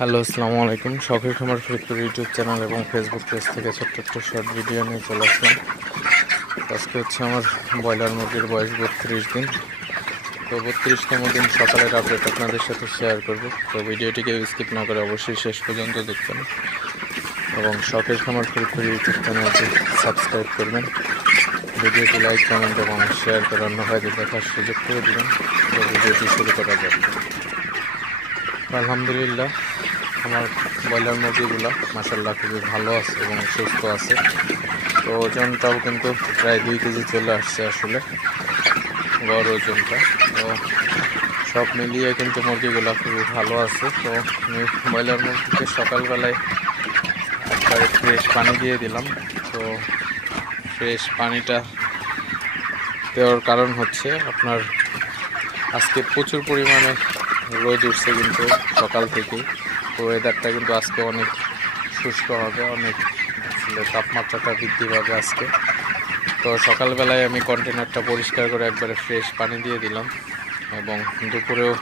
Hello, আসসালামু আলাইকুম। শখের খামার ফরিদপুর ইউটিউব চ্যানেল এবং ফেসবুক পেজ থেকে ছোট্ট একটা শর্ট ভিডিও নিয়ে চলে আসলাম। আজকে হচ্ছে আমার ব্রয়লার মুরগির বয়স 32 দিন। তো 32তম দিন সকালের আপডেট আপনাদের সাথে শেয়ার করব। তো ভিডিওটিকে স্কিপ না করে অবশ্যই শেষ পর্যন্ত দেখবেন এবং শখের খামার ফরিদপুর ইউটিউব চ্যানেলটি সাবস্ক্রাইব করবেন। ভিডিওটি লাইক, কমেন্ট এবং শেয়ার করে অন্য ভাইদের দেখার সুযোগ করে দেবেন। তো ভিডিওটি শুরু করা যাক। আলহামদুলিল্লাহ, আমার ব্রয়লার মুরগিগুলো মাশাআল্লাহ খুবই ভালো আছে এবং সুস্থ আছে। তো ওজনটাও কিন্তু প্রায় 2 কেজি চলে আসছে আসলে গড় ওজনটা। তো সব মিলিয়ে কিন্তু মুরগিগুলো খুবই ভালো আছে। তো আমি ব্রয়লার মুরগিকে সকালবেলায় একবারে ফ্রেশ পানি দিয়ে দিলাম। তো ফ্রেশ পানিটা দেওয়ার কারণ হচ্ছে আপনার আজকে প্রচুর পরিমাণে রোদ উঠছে কিন্তু সকাল থেকেই। তো ওয়েদারটা কিন্তু আজকে অনেক শুষ্ক হবে, অনেক তাপমাত্রাটা বৃদ্ধি পাবে আজকে। তো সকালবেলায় আমি কন্টেনারটা পরিষ্কার করে একবারে ফ্রেশ পানি দিয়ে দিলাম এবং দুপুরেও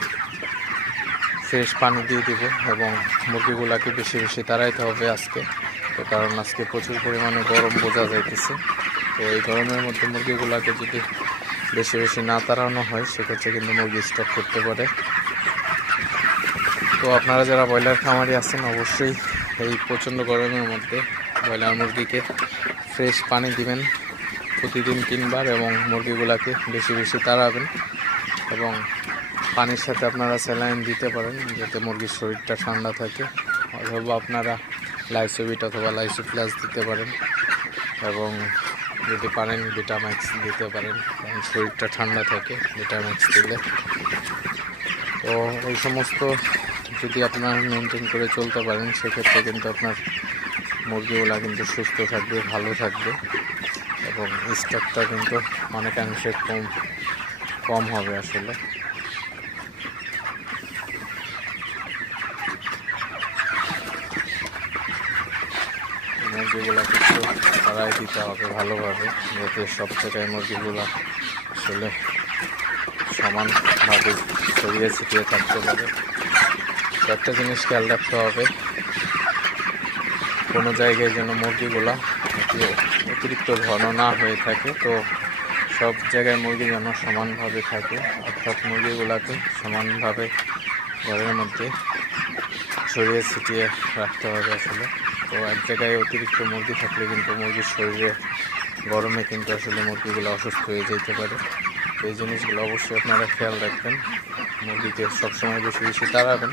ফ্রেশ পানি দিয়ে দিব এবং মুরগিগুলাকে বেশি বেশি তাড়াইতে হবে আজকে। তো কারণ আজকে প্রচুর পরিমাণে গরম বোঝা যাইতেছে। তো এই গরমের মধ্যে মুরগিগুলাকে যদি বেশি বেশি না তাড়ানো হয় সেক্ষেত্রে কিন্তু মুরগি স্টক করতে পারে। তো আপনারা যারা ব্রয়লার খামারি আছেন অবশ্যই এই প্রচণ্ড গরমের মধ্যে ব্রয়লার মুরগিকে ফ্রেশ পানি দিবেন প্রতিদিন 3 বার এবং মুরগিগুলাকে বেশি বেশি তাড়াবেন এবং পানির সাথে আপনারা স্যালাইন দিতে পারেন যাতে মুরগির শরীরটা ঠান্ডা থাকে, অথবা আপনারা লাইসোভিট অথবা লাইসো প্লাস দিতে পারেন এবং যদি পারেন ভিটাম্যাক্স দিতে পারেন কারণ শরীরটা ঠান্ডা থাকে ভিটাম্যাক্স দিলে। তো এই সমস্ত যদি আপনারা মেনটেন করে চলতে পারেন সেক্ষেত্রে কিন্তু আপনার মুরগিগুলা কিন্তু সুস্থ থাকবে, ভালো থাকবে এবং স্টকটা কিন্তু অনেকাংশে কম হবে আসলে। মুরগিগুলা কিন্তু তাড়াই দিতে হবে ভালোভাবে যাতে সব জায়গায় মুরগিগুলা আসলে সমানভাবে ছড়িয়ে ছিটিয়ে থাকতে পারে। একটা জিনিস খেয়াল রাখতে হবে, কোনো জায়গায় যেন মুরগিগুলা অতিরিক্ত ঘন না হয়ে থাকে। তো সব জায়গায় মুরগি যেন সমানভাবে থাকে, অর্থাৎ মুরগিগুলাকে সমানভাবে ঘরের মধ্যে ছড়িয়ে ছিটিয়ে রাখতে হবে আসলে। তো এক জায়গায় অতিরিক্ত মুরগি থাকলে কিন্তু মুরগির শরীরে গরমে কিন্তু আসলে মুরগিগুলো অসুস্থ হয়ে যেতে পারে। এই জিনিসগুলো অবশ্যই আপনারা খেয়াল রাখবেন। মুরগিকে সবসময় বেশি বেশি তাড়াবেন